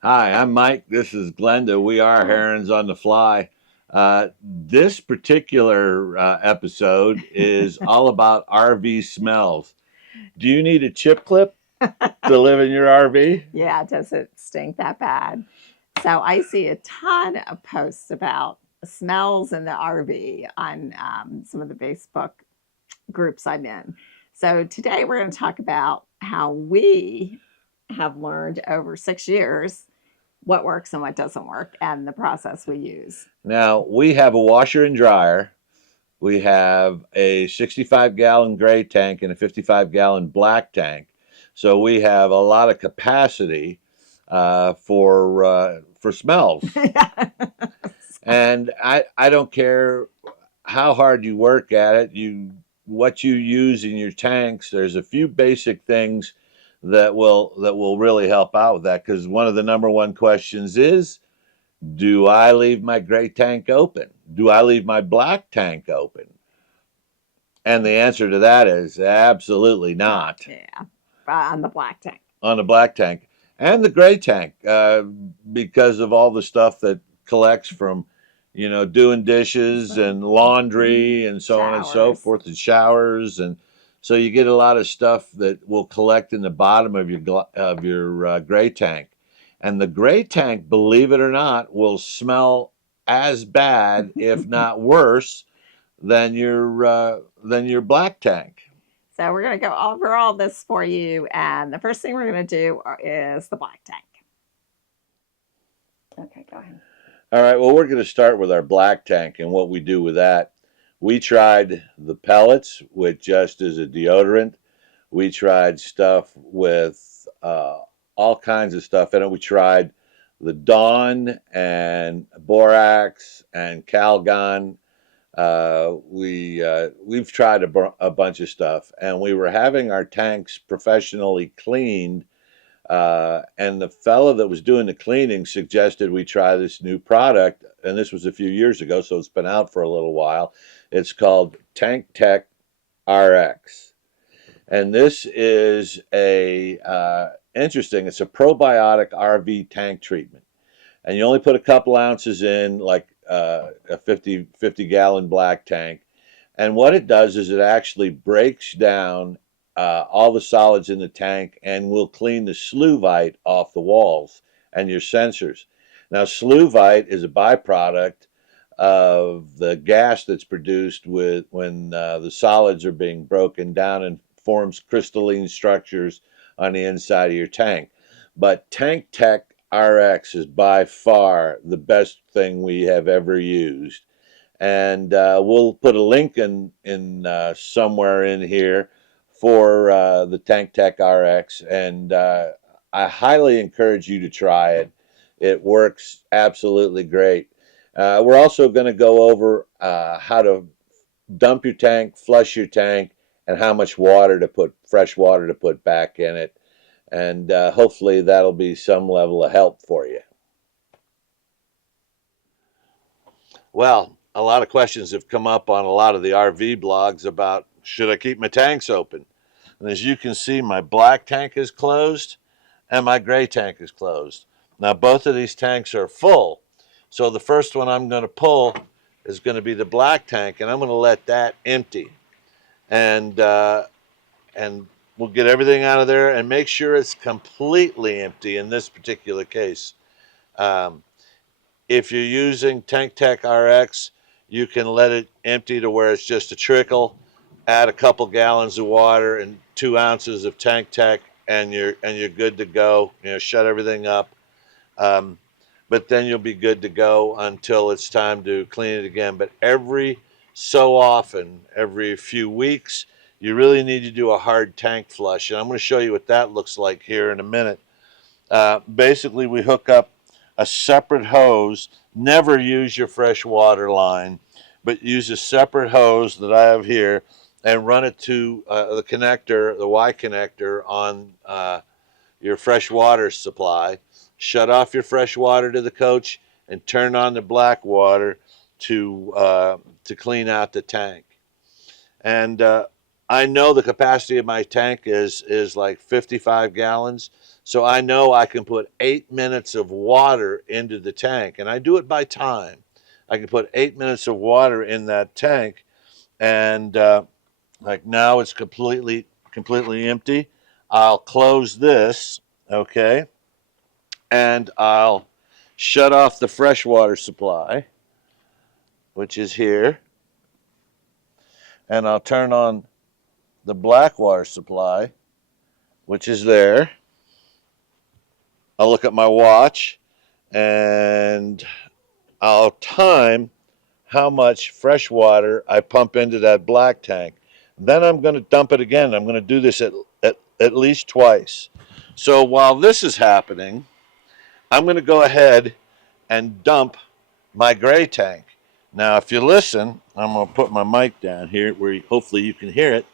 Hi, I'm Mike. This is Glenda. We are Herons on the Fly. This particular episode is all about RV smells. Do you need a chip clip to live in your RV? Yeah, does it stink that bad? So I see a ton of posts about smells in the RV on some of the Facebook groups I'm in. So today we're going to talk about how we have learned over 6 years what works and what doesn't work and the process we use. Now, we have a washer and dryer. We have a 65-gallon gray tank and a 55-gallon black tank. So we have a lot of capacity for smells. And I don't care how hard you work at it, what you use in your tanks. There's a few basic things that will really help out with that, because one of the number one questions is, do I leave my gray tank open? Do I leave my black tank open? And the answer to that is absolutely not. Yeah, on the black tank. On the black tank and the gray tank, because of all the stuff that collects from, doing dishes and laundry and so on and so Showers. forth, and showers, and so you get a lot of stuff that will collect in the bottom of your gray tank, and the gray tank, believe it or not, will smell as bad, if not worse, than your black tank. So we're going to go over all this for you. And the first thing we're going to do is the black tank. Okay, go ahead. All right, well, we're going to start with our black tank and what we do with that. We tried the pellets, which just is a deodorant. We tried stuff with all kinds of stuff in it. We tried the Dawn and Borax and Calgon. We've tried a bunch of stuff, and we were having our tanks professionally cleaned. And the fellow that was doing the cleaning suggested we try this new product, and this was a few years ago, so it's been out for a little while. It's called Tank Tech RX, and this is a interesting. It's a probiotic RV tank treatment, and you only put a couple ounces in, like a 50 gallon black tank. And what it does is it actually breaks down all the solids in the tank and will clean the sluvite off the walls and your sensors. Now, sluvite is a byproduct of the gas that's produced when the solids are being broken down and forms crystalline structures on the inside of your tank. But Tank Tech RX is by far the best thing we have ever used, and we'll put a link in somewhere in here for the Tank Tech RX, and I highly encourage you to try it. It works absolutely great. We're also going to go over how to dump your tank, flush your tank, and how much fresh water to put back in it, and hopefully that'll be some level of help for you. Well, a lot of questions have come up on a lot of the RV blogs about, should I keep my tanks open? And as you can see, my black tank is closed and my gray tank is closed. Now, both of these tanks are full. So the first one I'm going to pull is going to be the black tank, and I'm going to let that empty. And we'll get everything out of there and make sure it's completely empty in this particular case. Um, If you're using Tank Tech RX, you can let it empty to where it's just a trickle. Add a couple gallons of water and 2 ounces of Tank Tech, and you're good to go. Shut everything up. Um, but then you'll be good to go until it's time to clean it again. But every so often, every few weeks, you really need to do a hard tank flush. And I'm going to show you what that looks like here in a minute. Basically, we hook up a separate hose. Never use your fresh water line, but use a separate hose that I have here and run it to the connector, the Y connector on your fresh water supply. Shut off your fresh water to the coach and turn on the black water to clean out the tank. And I know the capacity of my tank is like 55 gallons. So I know I can put 8 minutes of water into the tank, and I do it by time. I can put 8 minutes of water in that tank, and like now it's completely empty. I'll close this, okay, and I'll shut off the freshwater supply, which is here, and I'll turn on the black water supply, which is there. I'll look at my watch and I'll time how much fresh water I pump into that black tank. Then I'm going to dump it again. I'm going to do this at least twice. So while this is happening, I'm going to go ahead and dump my gray tank. Now, if you listen, I'm going to put my mic down here where hopefully you can hear it.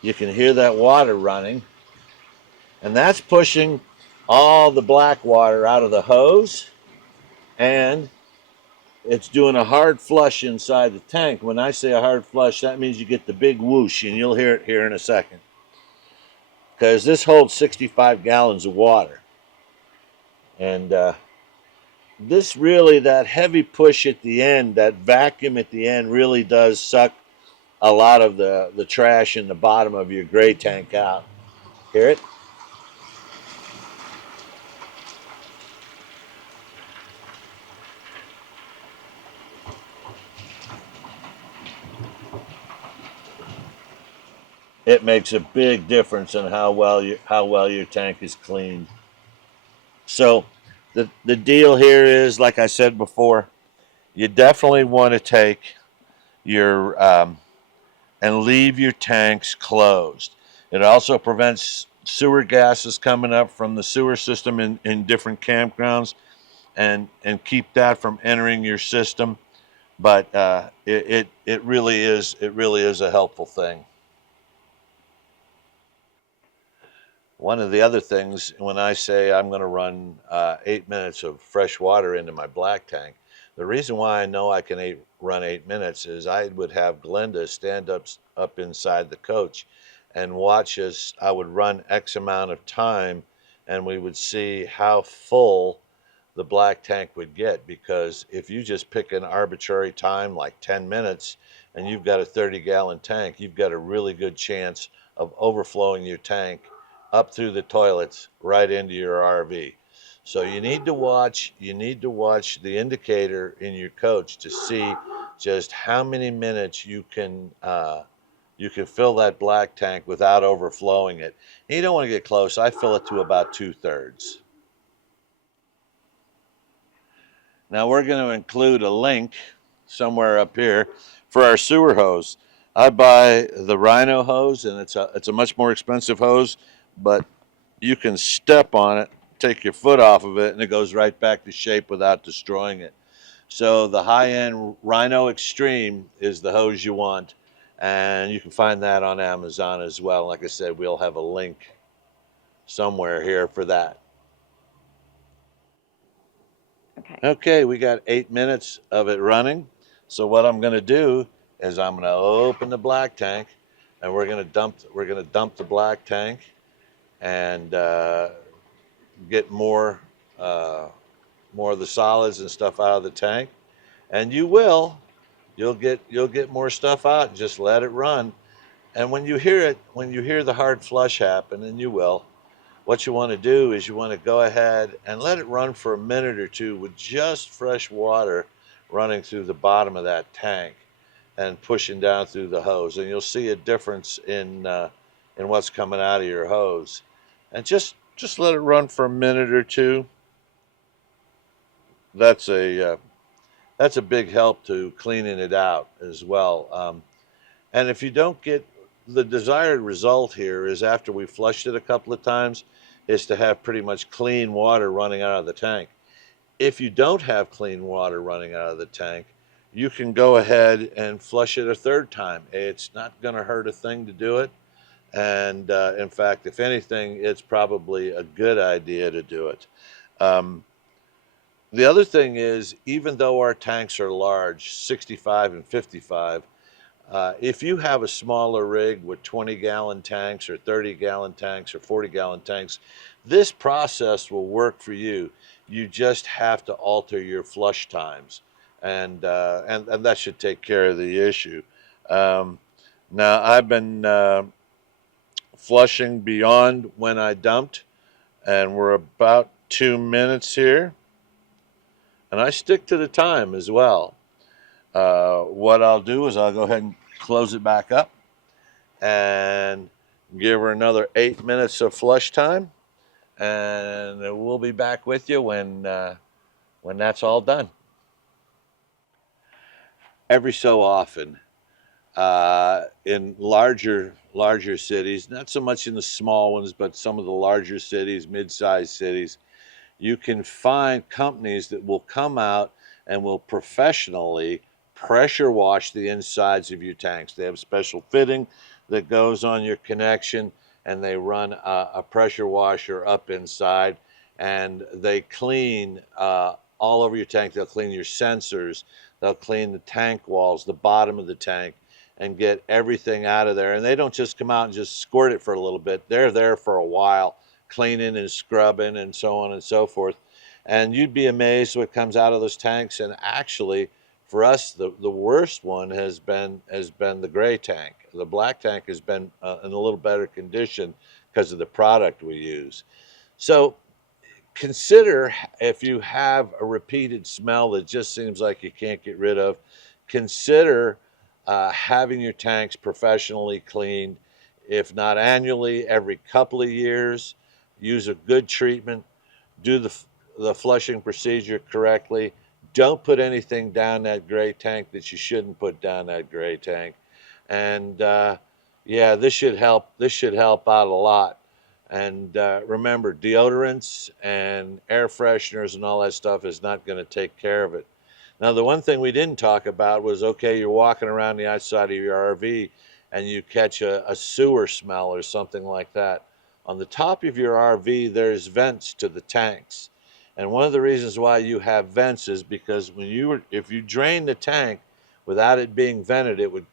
You can hear that water running, and that's pushing all the black water out of the hose, and it's doing a hard flush inside the tank. When I say a hard flush, that means you get the big whoosh, and you'll hear it here in a second. Because this holds 65 gallons of water. And this really, that heavy push at the end, that vacuum at the end really does suck a lot of the trash in the bottom of your gray tank out. Hear it? It makes a big difference in how well your tank is cleaned. So the deal here is, like I said before, you definitely want to take your and leave your tanks closed. It also prevents sewer gases coming up from the sewer system in different campgrounds, and keep that from entering your system. But it really is a helpful thing. One of the other things, when I say I'm going to run 8 minutes of fresh water into my black tank, the reason why I know I can run 8 minutes is I would have Glenda stand up inside the coach and watch as I would run X amount of time, and we would see how full the black tank would get. Because if you just pick an arbitrary time like 10 minutes and you've got a 30-gallon tank, you've got a really good chance of overflowing your tank up through the toilets right into your RV. So you need to watch the indicator in your coach to see just how many minutes you can fill that black tank without overflowing it. And you don't want to get close. I fill it to about 2/3. Now we're going to include a link somewhere up here for our sewer hose. I buy the Rhino hose, and it's a much more expensive hose, but you can step on it, take your foot off of it, and it goes right back to shape without destroying it. So the high-end Rhino Extreme is the hose you want, and you can find that on Amazon as well. Like I said, we'll have a link somewhere here for that. Okay. Okay, we got 8 minutes of it running. So what I'm going to do is I'm going to open the black tank, and we're going to dump the black tank, and get more of the solids and stuff out of the tank. And you'll get more stuff out. Just let it run. And when you hear the hard flush happen, and you will, what you want to do is you want to go ahead and let it run for a minute or two with just fresh water running through the bottom of that tank and pushing down through the hose, and you'll see a difference in what's coming out of your hose. And just let it run for a minute or two. That's that's a big help to cleaning it out as well. And if you don't get the desired result here is after we flushed it a couple of times, is to have pretty much clean water running out of the tank. If you don't have clean water running out of the tank, you can go ahead and flush it a third time. It's not going to hurt a thing to do it. And in fact, if anything, it's probably a good idea to do it. Um, the other thing is, even though our tanks are large, 65 and 55, If you have a smaller rig with 20-gallon tanks or 30-gallon tanks or 40-gallon tanks, this process will work for you. You just have to alter your flush times, and that should take care of the issue. Um, Now I've been flushing beyond when I dumped, and we're about 2 minutes here, and I stick to the time as well. What I'll do is I'll go ahead and close it back up and give her another 8 minutes of flush time, and we'll be back with you when that's all done. Every so often, in larger cities, not so much in the small ones, but some of the larger cities, mid-sized cities, you can find companies that will come out and will professionally pressure wash the insides of your tanks. They have special fitting that goes on your connection, and they run a pressure washer up inside, and they clean all over your tank. They'll clean your sensors, they'll clean the tank walls, the bottom of the tank, and get everything out of there. And they don't just come out and just squirt it for a little bit. They're there for a while, cleaning and scrubbing and so on and so forth. And you'd be amazed what comes out of those tanks. And actually, for us, the worst one has been the gray tank. The black tank has been in a little better condition because of the product we use. So consider, if you have a repeated smell that just seems like you can't get rid of, consider having your tanks professionally cleaned, if not annually, every couple of years. Use a good treatment, do the flushing procedure correctly. Don't put anything down that gray tank that you shouldn't put down that gray tank. And yeah, this should help. This should help out a lot. And remember, deodorants and air fresheners and all that stuff is not going to take care of it. Now, the one thing we didn't talk about was, okay, you're walking around the outside of your RV and you catch a sewer smell or something like that. On the top of your RV, there's vents to the tanks. And one of the reasons why you have vents is because if you drain the tank without it being vented, it would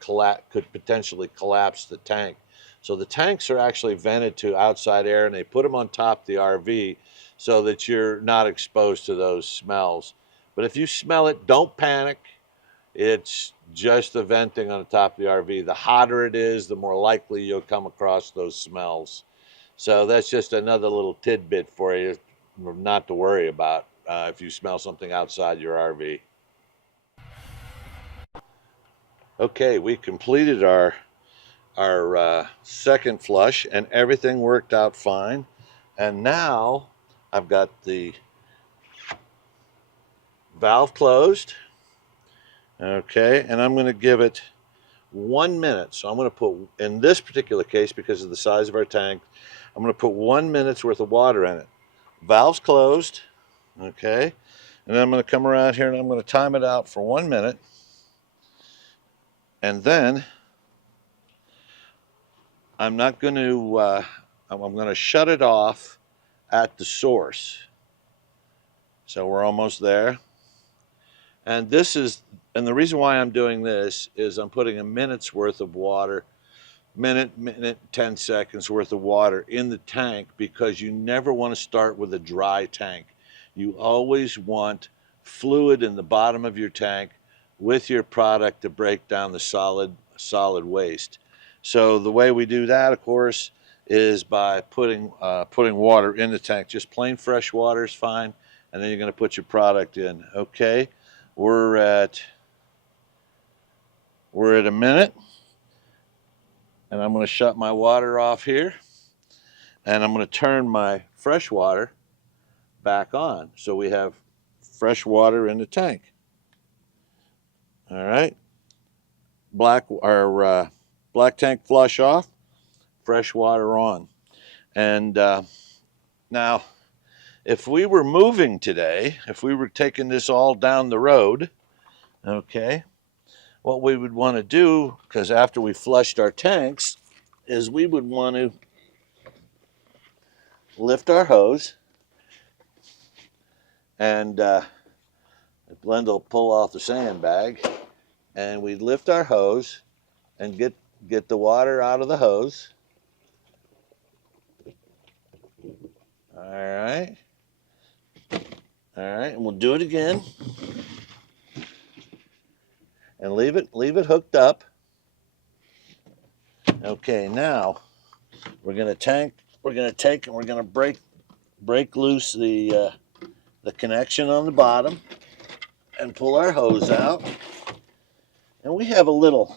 collapse, could potentially collapse the tank. So the tanks are actually vented to outside air, and they put them on top of the RV so that you're not exposed to those smells. But if you smell it, don't panic. It's just the venting on the top of the RV. The hotter it is, the more likely you'll come across those smells. So that's just another little tidbit for you not to worry about if you smell something outside your RV. Okay, we completed our second flush, and everything worked out fine. And now I've got the valve closed. Okay, and I'm going to give it 1 minute. So I'm going to put, in this particular case, because of the size of our tank, I'm going to put 1 minute's worth of water in it. Valve's closed. Okay, and then I'm going to come around here and I'm going to time it out for 1 minute. And then I'm not going to, I'm going to shut it off at the source. So we're almost there. And the reason why I'm doing this is I'm putting a minute's worth of water, minute, 10 seconds worth of water in the tank, because you never want to start with a dry tank. You always want fluid in the bottom of your tank with your product to break down the solid waste. So the way we do that, of course, is by putting water in the tank. Just plain fresh water is fine, and then you're going to put your product in. Okay, we're at a minute, and I'm going to shut my water off here, and I'm going to turn my fresh water back on, so we have fresh water in the tank. All right, black tank flush off, fresh water on. And now, if we were moving today, if we were taking this all down the road, okay, what we would want to do, because after we flushed our tanks, is we would want to lift our hose, and Glenda will pull off the sandbag, and we lift our hose and get the water out of the hose. All right. All right, and we'll do it again. And leave it hooked up. Okay, now we're gonna take and we're gonna break loose the connection on the bottom and pull our hose out. And we have a little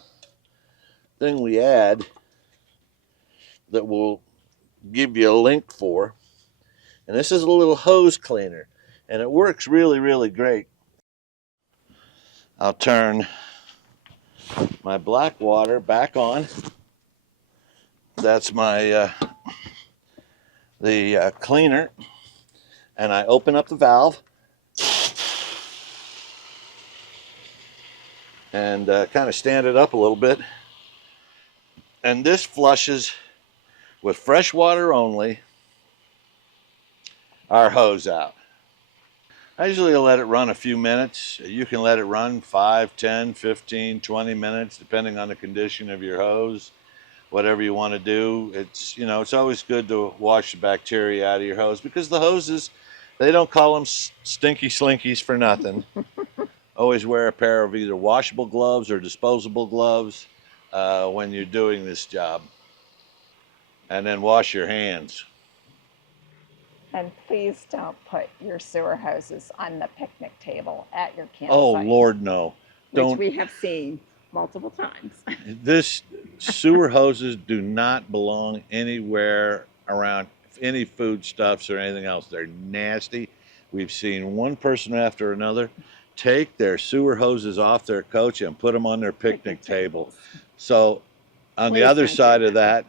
thing we add that we'll give you a link for. And this is a little hose cleaner, and it works really, really great. I'll turn my black water back on. That's my the cleaner, and I open up the valve and kind of stand it up a little bit. And this flushes with fresh water only our hose out. I usually let it run a few minutes. You can let it run 5, 10, 15, 20 minutes, depending on the condition of your hose. Whatever you want to do. It's always good to wash the bacteria out of your hose, because the hoses, they don't call them stinky slinkies for nothing. Always wear a pair of either washable gloves or disposable gloves when you're doing this job. And then wash your hands. And please don't put your sewer hoses on the picnic table at your campsite. Oh, Lord, no. Which we have seen multiple times. This sewer hoses do not belong anywhere around any foodstuffs or anything else. They're nasty. We've seen one person after another take their sewer hoses off their coach and put them on their picnic table. So on the other side of that,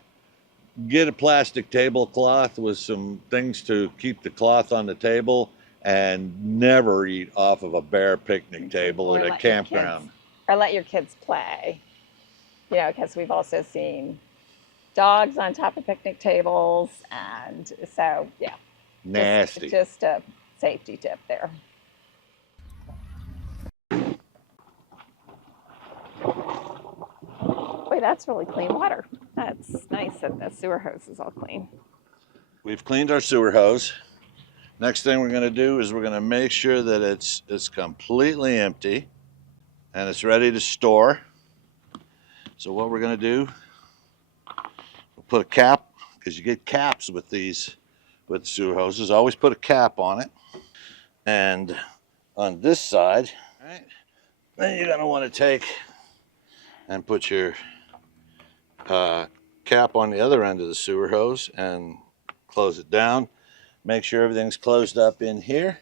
get a plastic tablecloth with some things to keep the cloth on the table, and never eat off of a bare picnic table at a campground. Or let your kids play. Because we've also seen dogs on top of picnic tables. And so, yeah. Nasty. Just a safety tip there. Boy, that's really clean water. That's nice that the sewer hose is all clean. We've cleaned our sewer hose. Next thing we're going to do is we're going to make sure that it's completely empty and it's ready to store. So what we're going to do, we'll put a cap, because you get caps with sewer hoses. Always put a cap on it. And on this side, all right, then you're going to want to take and put your cap on the other end of the sewer hose and close it down. Make sure everything's closed up in here,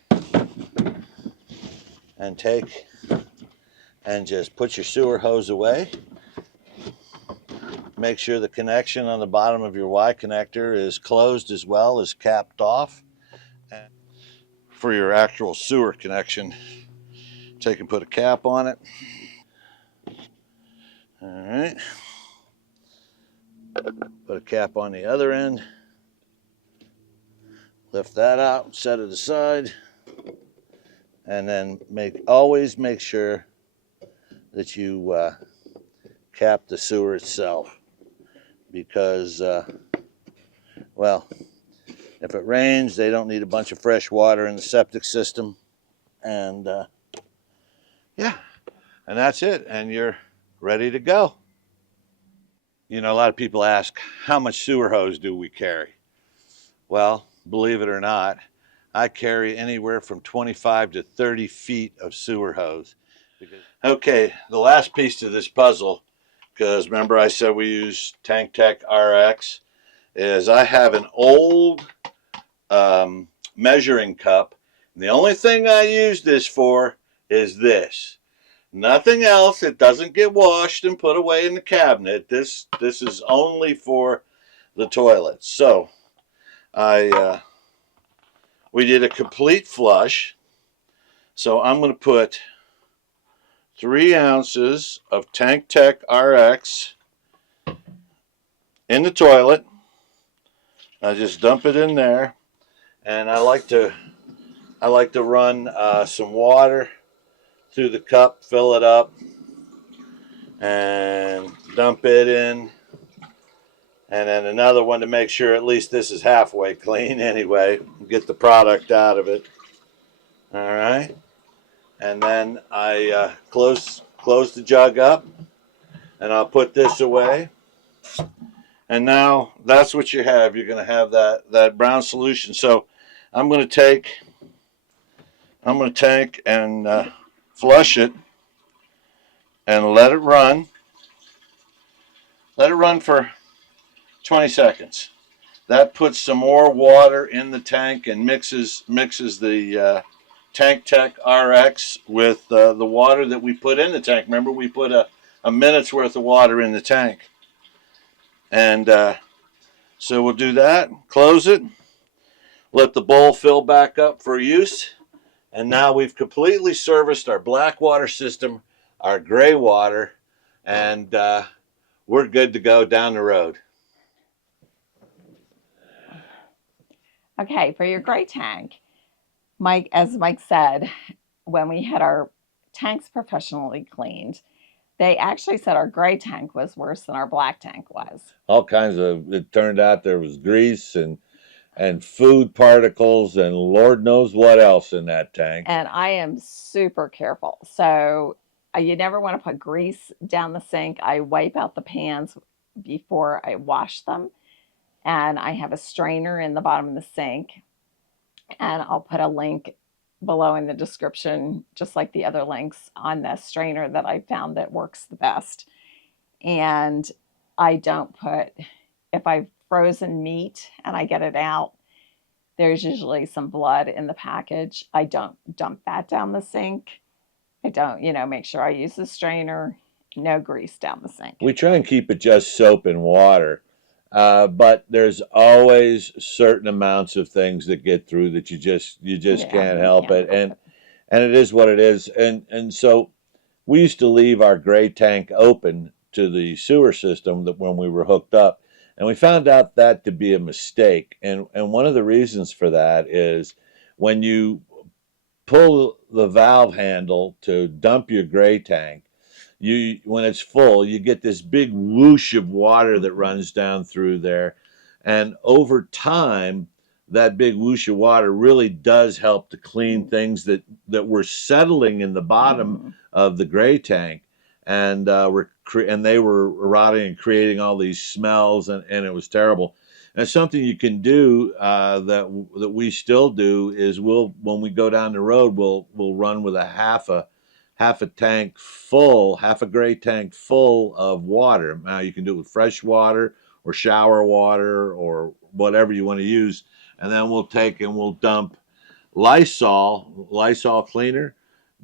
and take and just put your sewer hose away. Make sure the connection on the bottom of your Y connector is closed as well as capped off. And for your actual sewer connection, take and put a cap on it. All right. Put a cap on the other end. Lift that out, set it aside, and then always make sure that you cap the sewer itself, because well, if it rains, they don't need a bunch of fresh water in the septic system. And yeah, and that's it, and you're ready to go. A lot of people ask, how much sewer hose do we carry? Well, believe it or not, I carry anywhere from 25 to 30 feet of sewer hose. Okay, the last piece to this puzzle, because remember I said we use Tank Tech RX, is I have an old measuring cup. And the only thing I use this for is this. Nothing else. It doesn't get washed and put away in the cabinet. This is only for the toilet. So we did a complete flush. So I'm going to put 3 ounces of Tank Tech RX in the toilet. I just dump it in there, and I like to run some water through the cup, fill it up, and dump it in. And then another one to make sure at least this is halfway clean anyway. Get the product out of it. All right. And then I close the jug up, and I'll put this away. And now that's what you have. You're going to have that brown solution. So I'm going to take and flush it and let it run. Let it run for 20 seconds. That puts some more water in the tank and mixes the Tank Tech RX with the water that we put in the tank. Remember, we put a minute's worth of water in the tank. And so we'll do that, close it, let the bowl fill back up for use. And now we've completely serviced our black water system, our gray water, and we're good to go down the road. Okay, for your gray tank, Mike, as Mike said, when we had our tanks professionally cleaned, they actually said our gray tank was worse than our black tank was. All kinds of, it turned out there was grease and food particles and Lord knows what else in that tank. And I am super careful. So you never want to put grease down the sink. I wipe out the pans before I wash them. And I have a strainer in the bottom of the sink. And I'll put a link below in the description, just like the other links, on the strainer that I found that works the best. And I don't put, if I've frozen meat and I get it out, there's usually some blood in the package. I don't dump that down the sink. I don't, make sure I use the strainer, no grease down the sink. We try and keep it just soap and water. But there's always certain amounts of things that get through that you just can't help it, and it is what it is. And so we used to leave our gray tank open to the sewer system that when we were hooked up, and we found out that to be a mistake. And one of the reasons for that is when you pull the valve handle to dump your gray tank, when it's full, you get this big whoosh of water that runs down through there, and over time, that big whoosh of water really does help to clean things that were settling in the bottom of the gray tank, and they were rotting and creating all these smells, and it was terrible. And something you can do that we still do is when we go down the road, we'll run with a half a gray tank full of water. Now you can do it with fresh water or shower water or whatever you want to use. And then we'll dump Lysol cleaner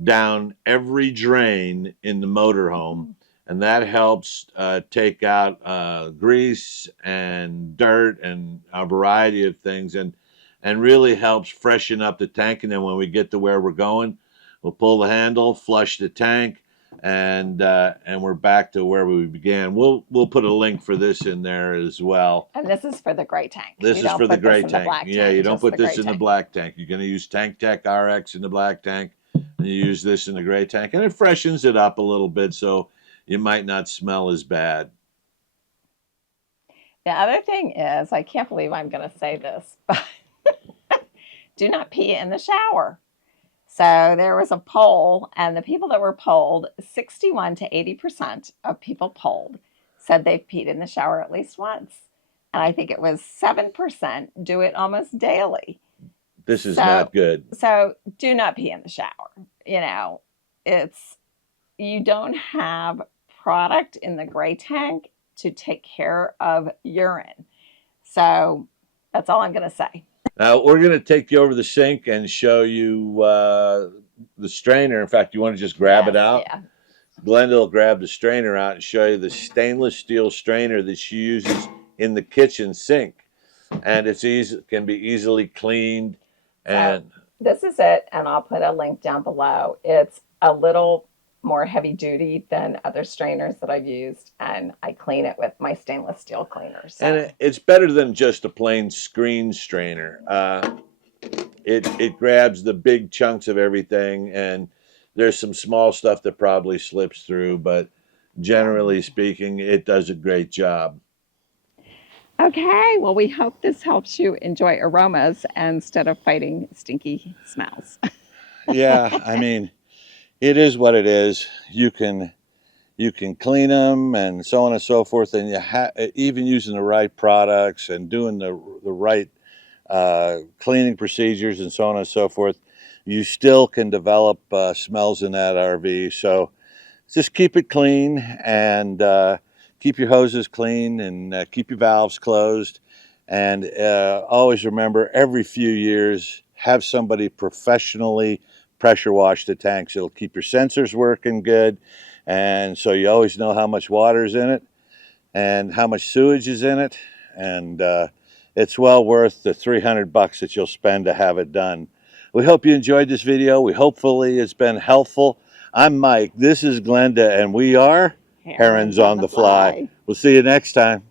down every drain in the motorhome. And that helps take out grease and dirt and a variety of things, and really helps freshen up the tank. And then when we get to where we're going, we'll pull the handle, flush the tank, and we're back to where we began. We'll put a link for this in there as well. And this is for the gray tank. This is for the gray tank. Yeah, you don't put this in the black tank. You're going to use Tank Tech RX in the black tank, and you use this in the gray tank, and it freshens it up a little bit, so you might not smell as bad. The other thing is, I can't believe I'm going to say this, but do not pee in the shower. So there was a poll, and the people that were polled, 61 to 80% of people polled said they've peed in the shower at least once. And I think it was 7% do it almost daily. This is not good. So do not pee in the shower. You don't have product in the gray tank to take care of urine. So that's all I'm going to say. Now, we're going to take you over the sink and show you the strainer. In fact, you want to just grab it out? Yeah. Glenda will grab the strainer out and show you the stainless steel strainer that she uses in the kitchen sink. And can be easily cleaned. And so this is it, and I'll put a link down below. It's a little more heavy duty than other strainers that I've used, and I clean it with my stainless steel cleaner. So. And it's better than just a plain screen strainer. It grabs the big chunks of everything, and there's some small stuff that probably slips through, but Yeah. generally speaking, it does a great job. Okay, well, we hope this helps you enjoy aromas instead of fighting stinky smells. Yeah, I mean, it is what it is. You can clean them and so on and so forth, and even using the right products and doing the right cleaning procedures and so on and so forth, you still can develop smells in that RV. So just keep it clean and keep your hoses clean and keep your valves closed. And always remember, every few years, have somebody professionally pressure wash the tanks. It'll keep your sensors working good. And so you always know how much water is in it and how much sewage is in it. And it's well worth the $300 that you'll spend to have it done. We hope you enjoyed this video. We hopefully it's been helpful. I'm Mike. This is Glenda, and we are Herons Herons on on the the Fly. fly. We'll see you next time.